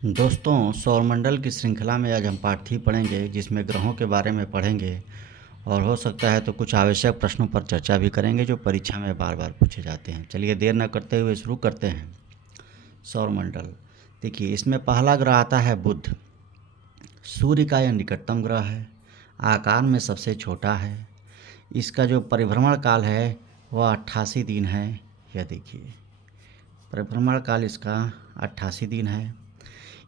दोस्तों, सौरमंडल की श्रृंखला में आज हम पार्ट 3 पढ़ेंगे, जिसमें ग्रहों के बारे में पढ़ेंगे और हो सकता है तो कुछ आवश्यक प्रश्नों पर चर्चा भी करेंगे जो परीक्षा में बार बार पूछे जाते हैं। चलिए देर न करते हुए शुरू करते हैं। सौरमंडल देखिए, इसमें पहला ग्रह आता है बुध। सूर्य का यह निकटतम ग्रह है, आकार में सबसे छोटा है। इसका जो परिभ्रमण काल है वह 88 दिन है। यह देखिए, परिभ्रमण काल इसका 88 दिन है।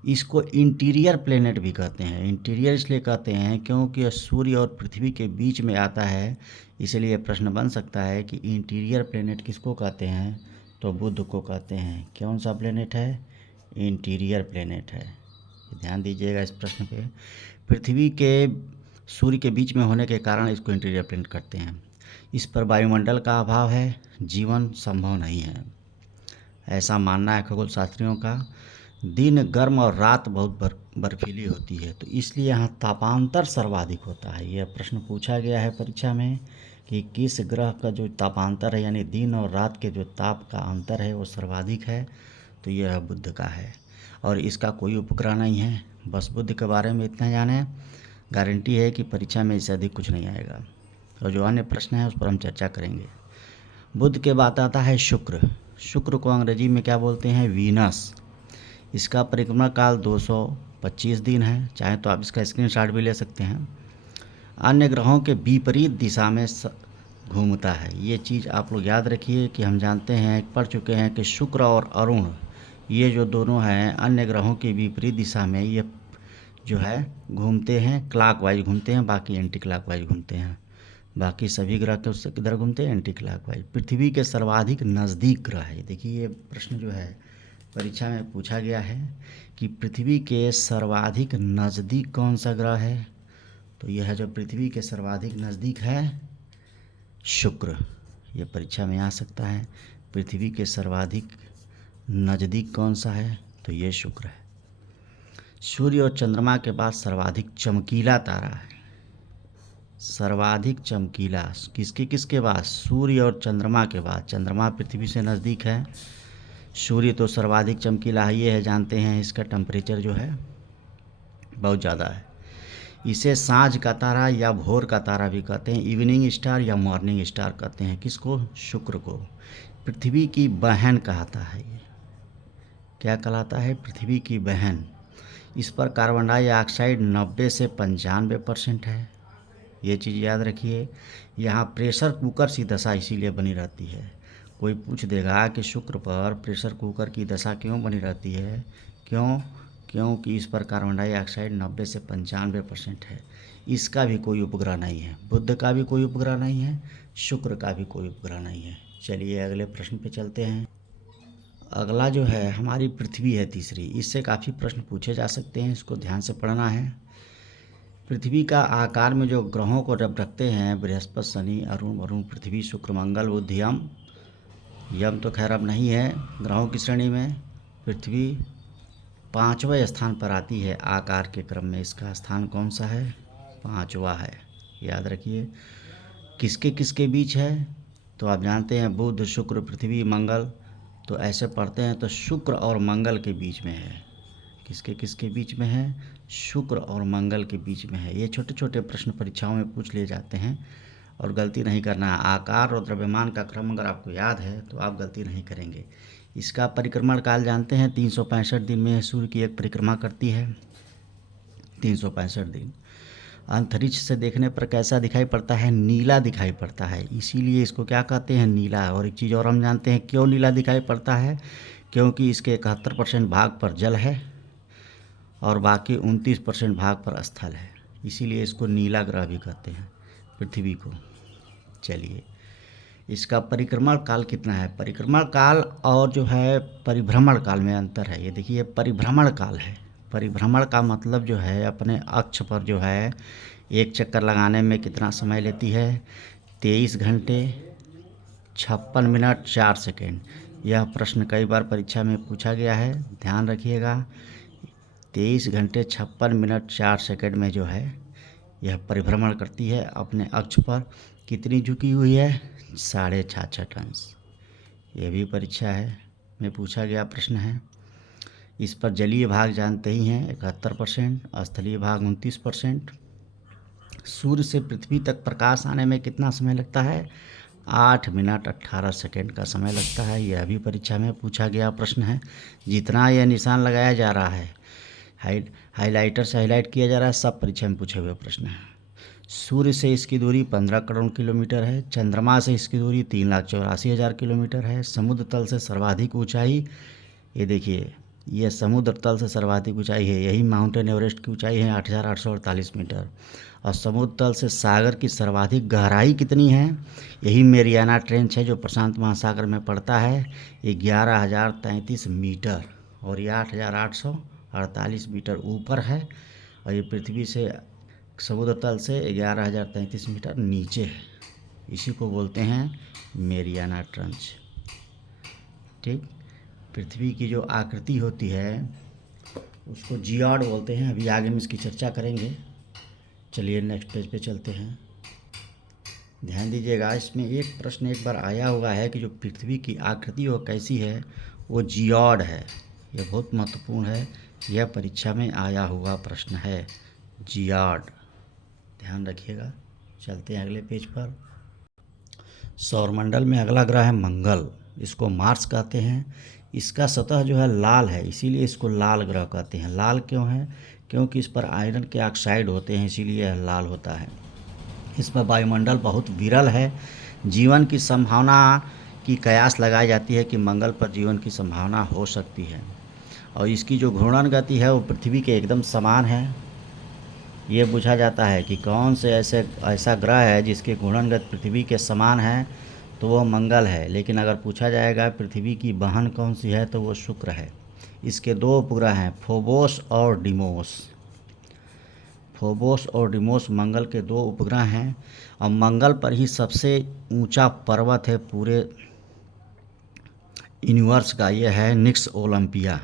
इसको इंटीरियर प्लेनेट भी कहते हैं। इंटीरियर इसलिए कहते हैं क्योंकि यह सूर्य और पृथ्वी के बीच में आता है, इसलिए प्रश्न बन सकता है कि इंटीरियर प्लेनेट किसको कहते हैं, तो बुध को कहते हैं। कौन सा प्लेनेट है? इंटीरियर प्लेनेट है। ध्यान दीजिएगा इस प्रश्न पे। पृथ्वी के सूर्य के बीच में होने के कारण इसको इंटीरियर प्लेनेट कहते हैं। इस पर वायुमंडल का अभाव है, जीवन संभव नहीं है, ऐसा मानना है खगोल शास्त्रियों का। दिन गर्म और रात बहुत बर्फीली होती है, तो इसलिए यहाँ तापांतर सर्वाधिक होता है। यह प्रश्न पूछा गया है परीक्षा में कि किस ग्रह का जो तापांतर है, यानी दिन और रात के जो ताप का अंतर है वो सर्वाधिक है, तो यह बुध का है। और इसका कोई उपग्रह नहीं है। बस बुध के बारे में इतना जाने, गारंटी है कि परीक्षा में इससे अधिक कुछ नहीं आएगा। और जो अन्य प्रश्न है उस पर हम चर्चा करेंगे। बुध के बाद आता है शुक्र। शुक्र को अंग्रेजी में क्या बोलते हैं? वीनस। इसका परिक्रमा काल 225 दिन है। चाहे तो आप इसका स्क्रीनशॉट भी ले सकते हैं। अन्य ग्रहों के विपरीत दिशा में घूमता है। ये चीज़ आप लोग याद रखिए कि हम जानते हैं, पढ़ चुके हैं कि शुक्र और अरुण ये जो दोनों हैं अन्य ग्रहों की विपरीत दिशा में ये जो है घूमते हैं, क्लॉकवाइज घूमते हैं, बाकी एंटी क्लॉकवाइज घूमते हैं। बाकी सभी ग्रह के उससे किधर घूमते हैं? Anti clockwise. पृथ्वी के सर्वाधिक नज़दीक ग्रह है। देखिए, ये प्रश्न जो है परीक्षा में पूछा गया है कि पृथ्वी के सर्वाधिक नज़दीक कौन सा ग्रह है, तो यह जो पृथ्वी के सर्वाधिक नज़दीक है शुक्र। ये परीक्षा में आ सकता है। पृथ्वी के सर्वाधिक नज़दीक कौन सा है, तो ये शुक्र है। सूर्य और चंद्रमा के बाद सर्वाधिक चमकीला तारा है। सर्वाधिक चमकीला किसके बाद? सूर्य और चंद्रमा के बाद। चंद्रमा पृथ्वी से नज़दीक है, सूर्य तो सर्वाधिक चमकीला है, ये है जानते हैं। इसका टेम्परेचर जो है बहुत ज़्यादा है। इसे सांझ का तारा या भोर का तारा भी कहते हैं, इवनिंग स्टार या मॉर्निंग स्टार कहते हैं। किसको? शुक्र को। पृथ्वी की बहन कहता है। ये क्या कहलाता है? पृथ्वी की बहन। इस पर कार्बन डाइऑक्साइड 90 से 95% है। ये चीज़ याद रखिए। यहाँ प्रेशर कुकर सी दशा इसीलिए बनी रहती है। कोई पूछ देगा कि शुक्र पर प्रेशर कुकर की दशा क्यों बनी रहती है, क्योंकि इस पर कार्बन डाइऑक्साइड 90 से 95% है। इसका भी कोई उपग्रह नहीं है। बुध का भी कोई उपग्रह नहीं है, शुक्र का भी कोई उपग्रह नहीं है। चलिए अगले प्रश्न पे चलते हैं। अगला जो है हमारी पृथ्वी है तीसरी। इससे काफ़ी प्रश्न पूछे जा सकते हैं, इसको ध्यान से पढ़ना है। पृथ्वी का आकार में जो ग्रहों को जब रखते हैं, बृहस्पति, शनि, अरुण, वरुण, पृथ्वी, शुक्र, मंगल, बुध, यम तो खैर अब नहीं है ग्रहों की श्रेणी में। पृथ्वी 5वें स्थान पर आती है आकार के क्रम में। इसका स्थान कौन सा है? 5वां है। याद रखिए। किसके किसके बीच है, तो आप जानते हैं बुध, शुक्र, पृथ्वी, मंगल। तो ऐसे पढ़ते हैं तो शुक्र और मंगल के बीच में है। किसके किसके बीच में है? शुक्र और मंगल के बीच में है। ये छोटे छोटे प्रश्न परीक्षाओं में पूछ लिए जाते हैं और गलती नहीं करना है। आकार और द्रव्यमान का क्रम अगर आपको याद है तो आप गलती नहीं करेंगे। इसका परिक्रमण काल जानते हैं, 365 दिन में सूर्य की एक परिक्रमा करती है। 365 दिन। अंतरिक्ष से देखने पर कैसा दिखाई पड़ता है? नीला दिखाई पड़ता है, इसीलिए इसको क्या कहते हैं? नीला। और एक चीज़ और हम जानते हैं क्यों नीला दिखाई पड़ता है, क्योंकि इसके 71% भाग पर जल है और बाकी 29% भाग पर स्थल है, इसीलिए इसको नीला ग्रह भी कहते हैं पृथ्वी को। चलिए, इसका परिक्रमण काल कितना है? परिक्रमण काल और जो है परिभ्रमण काल में अंतर है। ये देखिए, परिभ्रमण काल है। परिभ्रमण का मतलब जो है अपने अक्ष पर जो है एक चक्कर लगाने में कितना समय लेती है? 23 घंटे 56 मिनट 4 सेकेंड। यह प्रश्न कई बार परीक्षा में पूछा गया है, ध्यान रखिएगा। 23 घंटे 56 मिनट 4 सेकेंड में जो है यह परिभ्रमण करती है अपने अक्ष पर। कितनी झुकी हुई है? 66.5 अंश। यह भी परीक्षा है में पूछा गया प्रश्न है। इस पर जलीय भाग जानते ही हैं 71%, स्थलीय भाग 29%। सूर्य से पृथ्वी तक प्रकाश आने में कितना समय लगता है? 8 मिनट 18 सेकेंड का समय लगता है। यह भी परीक्षा में पूछा गया प्रश्न है। जितना यह निशान लगाया जा रहा है, हाइलाइटर से हाईलाइट किया जा रहा है, सब परीक्षा में पूछे हुए प्रश्न हैं। सूर्य से इसकी दूरी 15 करोड़ किलोमीटर है। चंद्रमा से इसकी दूरी 3,84,000 किलोमीटर है। समुद्र तल से सर्वाधिक ऊंचाई, ये देखिए, यह समुद्र तल से सर्वाधिक ऊंचाई है, यही माउंटेन एवरेस्ट की ऊंचाई है 8,848 मीटर। और समुद्र तल से सागर की सर्वाधिक गहराई कितनी है? यही मेरियाना ट्रेंच है जो प्रशांत महासागर में पड़ता है, 11,033 मीटर, और ये 8,848 मीटर ऊपर है। और ये पृथ्वी से, समुद्र तल से 11,033 मीटर नीचे है। इसी को बोलते हैं मेरियाना ट्रेंच। ठीक, पृथ्वी की जो आकृति होती है उसको जियाड बोलते हैं। अभी आगे में इसकी चर्चा करेंगे। चलिए नेक्स्ट पेज पे चलते हैं। ध्यान दीजिएगा, इसमें एक प्रश्न एक बार आया हुआ है कि जो पृथ्वी की आकृति वो कैसी है, वो जियाड है। यह बहुत महत्वपूर्ण है, यह परीक्षा में आया हुआ प्रश्न है, जियाड, ध्यान रखिएगा। चलते हैं अगले पेज पर। सौरमंडल में अगला ग्रह है मंगल। इसको मार्स कहते हैं। इसका सतह जो है लाल है, इसीलिए इसको लाल ग्रह कहते हैं। लाल क्यों है? क्योंकि इस पर आयरन के ऑक्साइड होते हैं, इसीलिए यह लाल होता है। इस पर वायुमंडल बहुत विरल है। जीवन की संभावना की कयास लगाई जाती है कि मंगल पर जीवन की संभावना हो सकती है। और इसकी जो घूर्णन गति है वो पृथ्वी के एकदम समान है। ये पूछा जाता है कि कौन से ऐसा ग्रह है जिसके घूर्णन गति पृथ्वी के समान है, तो वह मंगल है। लेकिन अगर पूछा जाएगा पृथ्वी की बहन कौन सी है, तो वो शुक्र है। इसके 2 उपग्रह हैं, फोबोस और डिमोस। फोबोस और डिमोस मंगल के 2 उपग्रह हैं। और मंगल पर ही सबसे ऊंचा पर्वत है पूरे यूनिवर्स का, यह है निक्स ओलंपिया।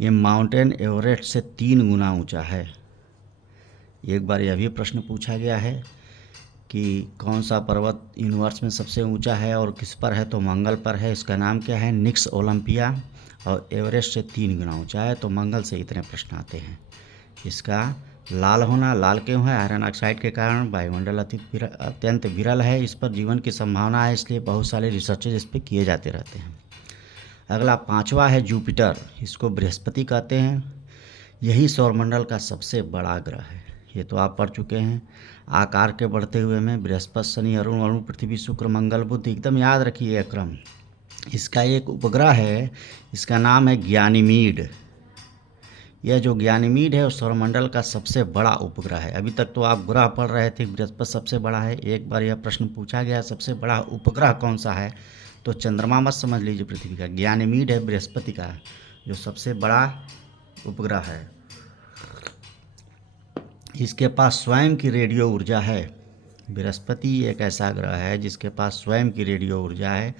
ये माउंटेन एवरेस्ट से 3 गुना ऊंचा है। एक बार यह भी प्रश्न पूछा गया है कि कौन सा पर्वत यूनिवर्स में सबसे ऊंचा है और किस पर है, तो मंगल पर है। इसका नाम क्या है? निक्स ओलंपिया। और एवरेस्ट से 3 गुना ऊंचा है। तो मंगल से इतने प्रश्न आते हैं। इसका लाल होना, लाल क्यों है? आयरन ऑक्साइड के कारण। वायुमंडल अत्यंत विरल है, इस पर जीवन की संभावना है, इसलिए बहुत सारे रिसर्चेज इस पर किए जाते रहते हैं। अगला 5वां है जुपिटर। इसको बृहस्पति कहते हैं। यही सौरमंडल का सबसे बड़ा ग्रह है। ये तो आप पढ़ चुके हैं। आकार के बढ़ते हुए में बृहस्पति, शनि, अरुण, वरुण, पृथ्वी, शुक्र, मंगल, बुध, एकदम याद रखिए यह क्रम। इसका एक उपग्रह है, इसका नाम है ज्ञानिमीड। यह जो ज्ञानिमीड है वो सौरमंडल का सबसे बड़ा उपग्रह है। अभी तक तो आप ग्रह पढ़ रहे थे, बृहस्पति सबसे बड़ा है। एक बार यह प्रश्न पूछा गया सबसे बड़ा उपग्रह कौन सा है, तो चंद्रमा मत समझ लीजिए पृथ्वी का। ज्ञानिमीड है बृहस्पति का जो सबसे बड़ा उपग्रह है। इसके पास स्वयं की रेडियो ऊर्जा है। बृहस्पति एक ऐसा ग्रह है जिसके पास स्वयं की रेडियो ऊर्जा है।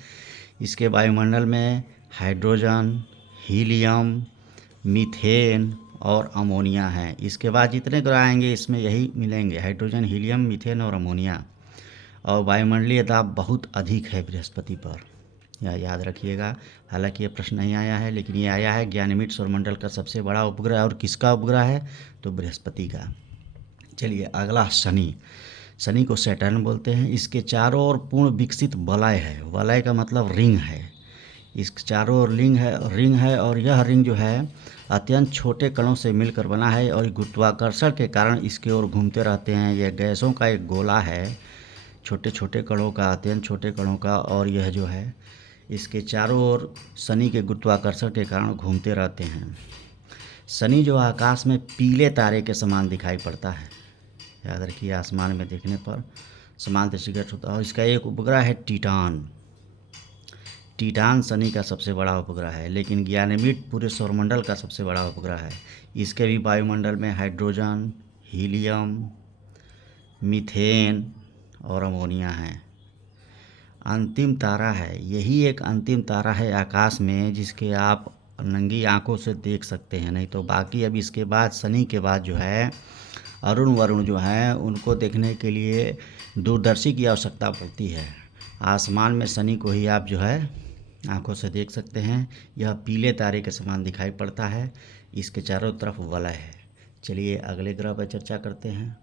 इसके वायुमंडल में हाइड्रोजन, हीलियम, मीथेन और अमोनिया हैं। इसके बाद जितने ग्रह आएंगे इसमें यही मिलेंगे, हाइड्रोजन, हीलियम, मीथेन और अमोनिया। और वायुमंडलीय दाब बहुत अधिक है बृहस्पति पर, यह याद रखिएगा। हालांकि ये प्रश्न नहीं आया है, लेकिन ये आया है ज्ञानिमीड सौरमंडल का सबसे बड़ा उपग्रह। और किसका उपग्रह है, तो बृहस्पति का। चलिए अगला शनि। शनि को सैटर्न बोलते हैं। इसके चारों ओर पूर्ण विकसित वलय है। वलय का मतलब रिंग है। इसके चारों ओर रिंग है और यह रिंग जो है अत्यंत छोटे कणों से मिलकर बना है और गुरुत्वाकर्षण के कारण इसके ओर घूमते रहते हैं। यह गैसों का एक गोला है, छोटे छोटे कणों का, अत्यंत छोटे कणों का। और यह जो है इसके चारों ओर शनि के गुरुत्वाकर्षण के कारण घूमते रहते हैं। शनि जो आकाश में पीले तारे के समान दिखाई पड़ता है, याद रखिए, आसमान में देखने पर समान दृष्टिगत होता है। और इसका एक उपग्रह है टिटान। टिटान शनि का सबसे बड़ा उपग्रह है, लेकिन ज्ञानिमीड पूरे सौरमंडल का सबसे बड़ा उपग्रह है। इसके भी वायुमंडल में हाइड्रोजन, हीलियम, मीथेन और अमोनिया हैं। अंतिम तारा है, यही एक अंतिम तारा है आकाश में जिसके आप नंगी आंखों से देख सकते हैं। नहीं तो बाकी अब इसके बाद शनि के बाद जो है अरुण, वरुण जो हैं उनको देखने के लिए दूरदर्शी की आवश्यकता पड़ती है। आसमान में शनि को ही आप जो है आंखों से देख सकते हैं, यह पीले तारे के समान दिखाई पड़ता है। इसके चारों तरफ वलय है। चलिए अगले ग्रह पर चर्चा करते हैं।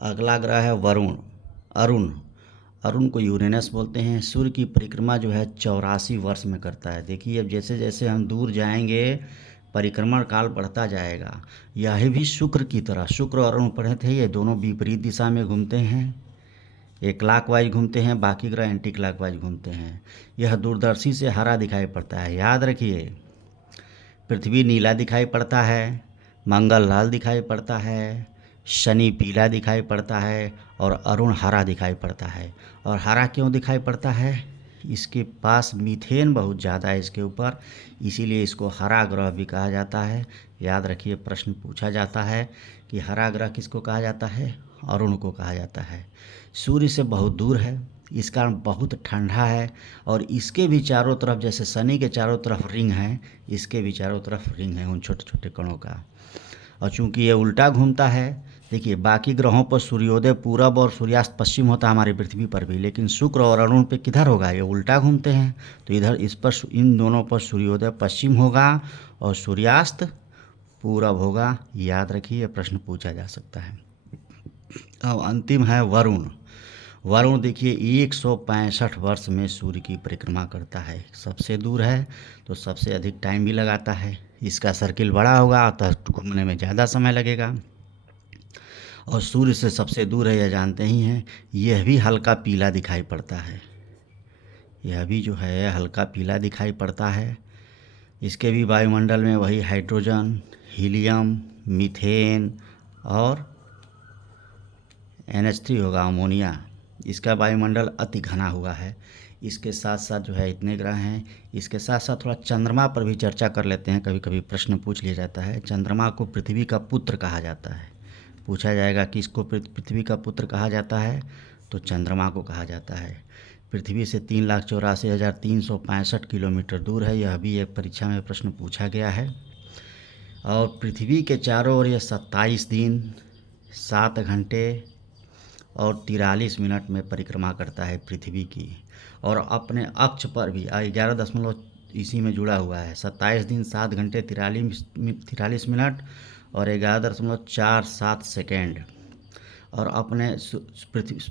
अगला ग्रह है वरुण, अरुण। अरुण को यूरेनस बोलते हैं। सूर्य की परिक्रमा जो है 84 वर्ष में करता है। देखिए अब जैसे जैसे हम दूर जाएंगे परिक्रमण काल बढ़ता जाएगा। यह भी शुक्र की तरह, शुक्र और अरुण पढ़े थे, ये दोनों विपरीत दिशा में घूमते हैं। एक क्लॉकवाइज घूमते हैं, बाकी ग्रह एंटी क्लॉकवाइज घूमते हैं। यह दूरदर्शी से हरा दिखाई पड़ता है। याद रखिए, पृथ्वी नीला दिखाई पड़ता है, मंगल लाल दिखाई पड़ता है, शनि पीला दिखाई पड़ता है और अरुण हरा दिखाई पड़ता है। और हरा क्यों दिखाई पड़ता है? इसके पास मीथेन बहुत ज़्यादा है इसके ऊपर, इसीलिए इसको हरा ग्रह भी कहा जाता है। याद रखिए, प्रश्न पूछा जाता है कि हरा ग्रह किसको कहा जाता है? अरुण को कहा जाता है। सूर्य से बहुत दूर है, इस कारण बहुत ठंडा है। और इसके भी चारों तरफ, जैसे शनि के चारों तरफ रिंग है, इसके भी चारों तरफ रिंग है उन छोटे छोटे कणों का। और चूंकि ये उल्टा घूमता है, देखिए बाकी ग्रहों पर सूर्योदय पूरब और सूर्यास्त पश्चिम होता है, हमारी पृथ्वी पर भी, लेकिन शुक्र और अरुण पे किधर होगा? ये उल्टा घूमते हैं, तो इधर इस पर, इन दोनों पर सूर्योदय पश्चिम होगा और सूर्यास्त पूरब होगा। याद रखिए, प्रश्न पूछा जा सकता है। अब अंतिम है वरुण। वरुण देखिए 165 वर्ष में सूर्य की परिक्रमा करता है। सबसे दूर है तो सबसे अधिक टाइम भी लगाता है। इसका सर्किल बड़ा होगा अतः घूमने में ज़्यादा समय लगेगा। और सूर्य से सबसे दूर है, यह जानते ही हैं। यह भी हल्का पीला दिखाई पड़ता है। यह भी जो है हल्का पीला दिखाई पड़ता है। इसके भी वायुमंडल में वही हाइड्रोजन, हीलियम, मीथेन और NH3 होगा, अमोनिया। इसका वायुमंडल अति घना हुआ है। इसके साथ साथ जो है इतने ग्रह हैं। इसके साथ साथ थोड़ा चंद्रमा पर भी चर्चा कर लेते हैं, कभी कभी प्रश्न पूछ लिया जाता है। चंद्रमा को पृथ्वी का पुत्र कहा जाता है। पूछा जाएगा कि इसको पृथ्वी का पुत्र कहा जाता है, तो चंद्रमा को कहा जाता है। पृथ्वी से 3,84,365 किलोमीटर दूर है। यह भी एक परीक्षा में प्रश्न पूछा गया है। और पृथ्वी के चारों ओर यह 27 दिन 7 घंटे और 43 मिनट में परिक्रमा करता है पृथ्वी की। और अपने अक्ष पर भी 11 इसी में जुड़ा हुआ है। 27 दिन 7 घंटे 43 मिनट और 11.47 सेकेंड। और अपने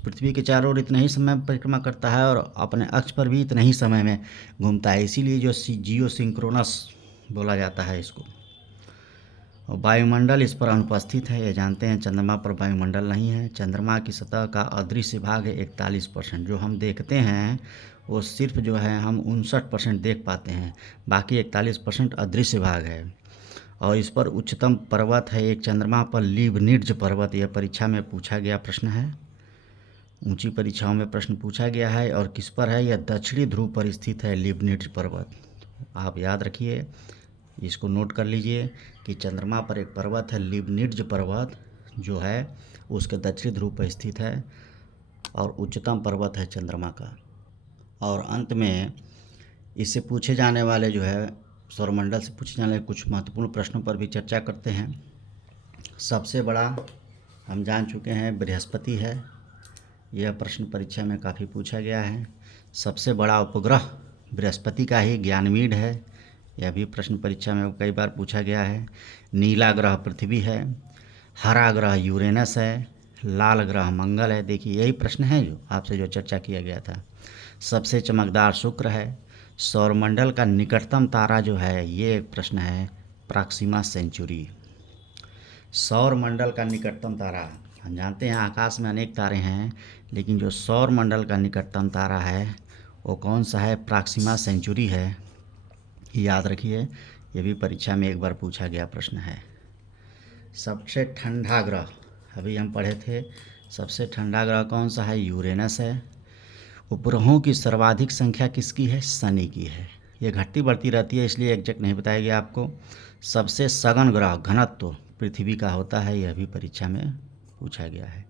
पृथ्वी के चारों ओर इतने ही समय में परिक्रमा करता है और अपने अक्ष पर भी इतने ही समय में घूमता है। इसीलिए जो जियो सिंक्रोनस बोला जाता है इसको। और वायुमंडल इस पर अनुपस्थित है। ये जानते हैं, चंद्रमा पर वायुमंडल नहीं है। चंद्रमा की सतह का अदृश्य भाग है 41%। जो हम देखते हैं वो सिर्फ जो है हम 59% देख पाते हैं, बाकी 41% अदृश्य भाग है। और इस पर उच्चतम पर्वत है एक चंद्रमा पर, लीबनिट्ज पर्वत। यह परीक्षा में पूछा गया प्रश्न है, ऊंची परीक्षाओं में प्रश्न पूछा गया है। और किस पर है? यह दक्षिणी ध्रुव पर स्थित है लीबनिट्ज पर्वत। आप याद रखिए, इसको नोट कर लीजिए कि चंद्रमा पर एक पर्वत है लीबनिट्ज पर्वत, जो है उसके दक्षिणी ध्रुव पर स्थित है और उच्चतम पर्वत है चंद्रमा का। और अंत में इससे पूछे जाने वाले जो है सौरमंडल से पूछे जाने वाले कुछ महत्वपूर्ण प्रश्नों पर भी चर्चा करते हैं। सबसे बड़ा हम जान चुके हैं बृहस्पति है। यह प्रश्न परीक्षा में काफ़ी पूछा गया है। सबसे बड़ा उपग्रह बृहस्पति का ही ज्ञानमीड है। यह भी प्रश्न परीक्षा में कई बार पूछा गया है। नीला ग्रह पृथ्वी है, हरा ग्रह यूरेनस है, लाल ग्रह मंगल है। देखिए यही प्रश्न है जो आपसे जो चर्चा किया गया था। सबसे चमकदार शुक्र है। सौरमंडल का निकटतम तारा जो है, ये एक प्रश्न है, प्रॉक्सिमा सेंचुरी। सौरमंडल का निकटतम तारा, हम जानते हैं आकाश में अनेक तारे हैं, लेकिन जो सौरमंडल का निकटतम तारा है वो कौन सा है? प्रॉक्सिमा सेंचुरी है। याद रखिए, ये भी परीक्षा में एक बार पूछा गया प्रश्न है। सबसे ठंडा ग्रह अभी हम पढ़े थे, सबसे ठंडा ग्रह कौन सा है? यूरेनस है। उपग्रहों की सर्वाधिक संख्या किसकी है? शनि की है। ये घटती बढ़ती रहती है, इसलिए एग्जैक्ट नहीं बताया गया आपको। सबसे सघन ग्रह घनत्व पृथ्वी का होता है, यह भी परीक्षा में पूछा गया है।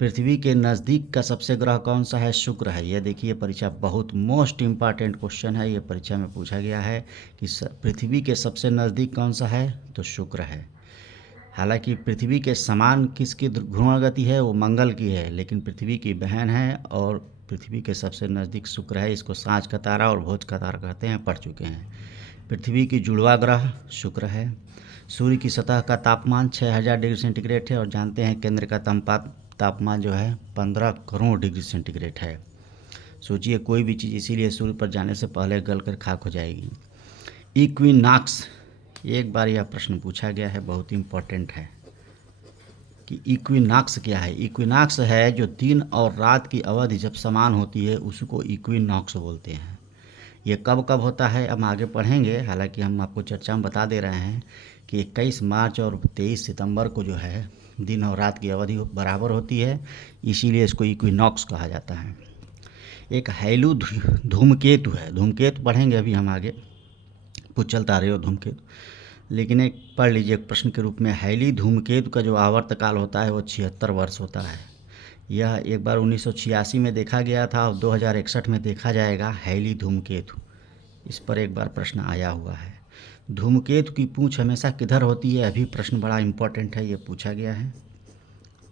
पृथ्वी के नज़दीक का सबसे ग्रह कौन सा है? शुक्र है। यह देखिए परीक्षा बहुत मोस्ट इम्पॉर्टेंट क्वेश्चन है, ये परीक्षा में पूछा गया है कि पृथ्वी के सबसे नज़दीक कौन सा है? तो शुक्र है। हालांकि पृथ्वी के समान किसकी घूर्णन गति है? वो मंगल की है, लेकिन पृथ्वी की बहन है और पृथ्वी के सबसे नज़दीक शुक्र है, इसको सांझ का तारा और भोज का तारा कहते हैं, पढ़ चुके हैं। पृथ्वी की जुड़वा ग्रह शुक्र है। सूर्य की सतह का तापमान 6000 डिग्री सेंटीग्रेड है और जानते हैं केंद्र का तापमान जो है 15 करोड़ डिग्री सेंटीग्रेड है। सोचिए कोई भी चीज़ इसीलिए सूर्य पर जाने से पहले गल कर खाक हो जाएगी। इक्विनॉक्स, एक बार यह प्रश्न पूछा गया है, बहुत ही इम्पोर्टेंट है कि इक्विनॉक्स क्या है। इक्विनॉक्स है जो दिन और रात की अवधि जब समान होती है उसको इक्विनॉक्स बोलते हैं। ये कब कब होता है हम आगे पढ़ेंगे, हालांकि हम आपको चर्चा में बता दे रहे हैं कि 21 मार्च और 23 सितंबर को जो है दिन और रात की अवधि बराबर होती है, इसीलिए इसको इक्विनॉक्स कहा जाता है। एक हैलू धूमकेतु है, धूमकेतु पढ़ेंगे अभी हम आगे, पुच्छल तारे और धूमकेतु, लेकिन एक पढ़ लीजिए एक प्रश्न के रूप में। हैली धूमकेतु का जो आवर्तकाल होता है वो 76 वर्ष होता है। यह एक बार 1986 में देखा गया था और 2061 में देखा जाएगा हैली धूमकेतु। इस पर एक बार प्रश्न आया हुआ है। धूमकेतु की पूंछ हमेशा किधर होती है, अभी प्रश्न बड़ा इम्पोर्टेंट है, ये पूछा गया है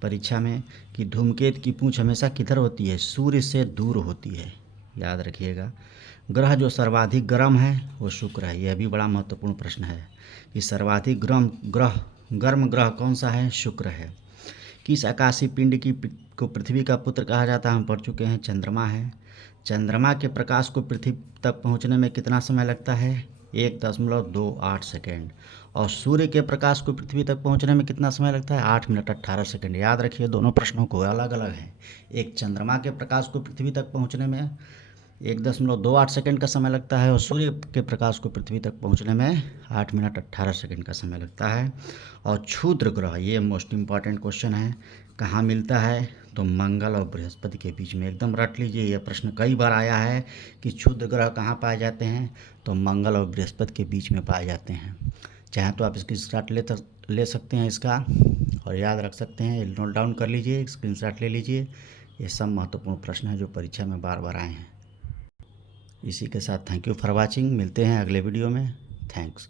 परीक्षा में कि धूमकेतु की पूंछ हमेशा किधर होती है, सूर्य से दूर होती है, याद रखिएगा। ग्रह जो सर्वाधिक गर्म है वो शुक्र है, यह भी बड़ा महत्वपूर्ण प्रश्न है कि सर्वाधिक गर्म ग्रह कौन सा है, शुक्र है। किस आकाशीय पिंड को पृथ्वी का पुत्र कहा जाता है, हम पढ़ चुके हैं, चंद्रमा है। चंद्रमा के प्रकाश को पृथ्वी तक पहुंचने में कितना समय लगता है, 1.28 सेकेंड। और सूर्य के प्रकाश को पृथ्वी तक पहुंचने में कितना समय लगता है, 8 मिनट 18 सेकेंड। याद रखिए दोनों प्रश्नों को अलग अलग है। एक चंद्रमा के प्रकाश को पृथ्वी तक पहुंचने में 1.28 सेकेंड का समय लगता है और सूर्य के प्रकाश को पृथ्वी तक पहुंचने में 8 मिनट 18 सेकेंड का समय लगता है। और क्षुद्र ग्रह, ये मोस्ट इम्पॉर्टेंट क्वेश्चन है, कहाँ मिलता है, तो मंगल और बृहस्पति के बीच में। एकदम रट लीजिए, यह प्रश्न कई बार आया है कि क्षुद्र ग्रह कहाँ पाए जाते हैं, तो मंगल और बृहस्पति के बीच में पाए जाते हैं। चाहे तो आप स्क्रीनशॉट ले सकते हैं इसका और याद रख सकते हैं, नोट डाउन कर लीजिए, स्क्रीनशॉट ले लीजिए। ये सब महत्वपूर्ण प्रश्न है जो परीक्षा में बार बार आए हैं। इसी के साथ थैंक यू फॉर वाचिंग, मिलते हैं अगले वीडियो में। थैंक्स।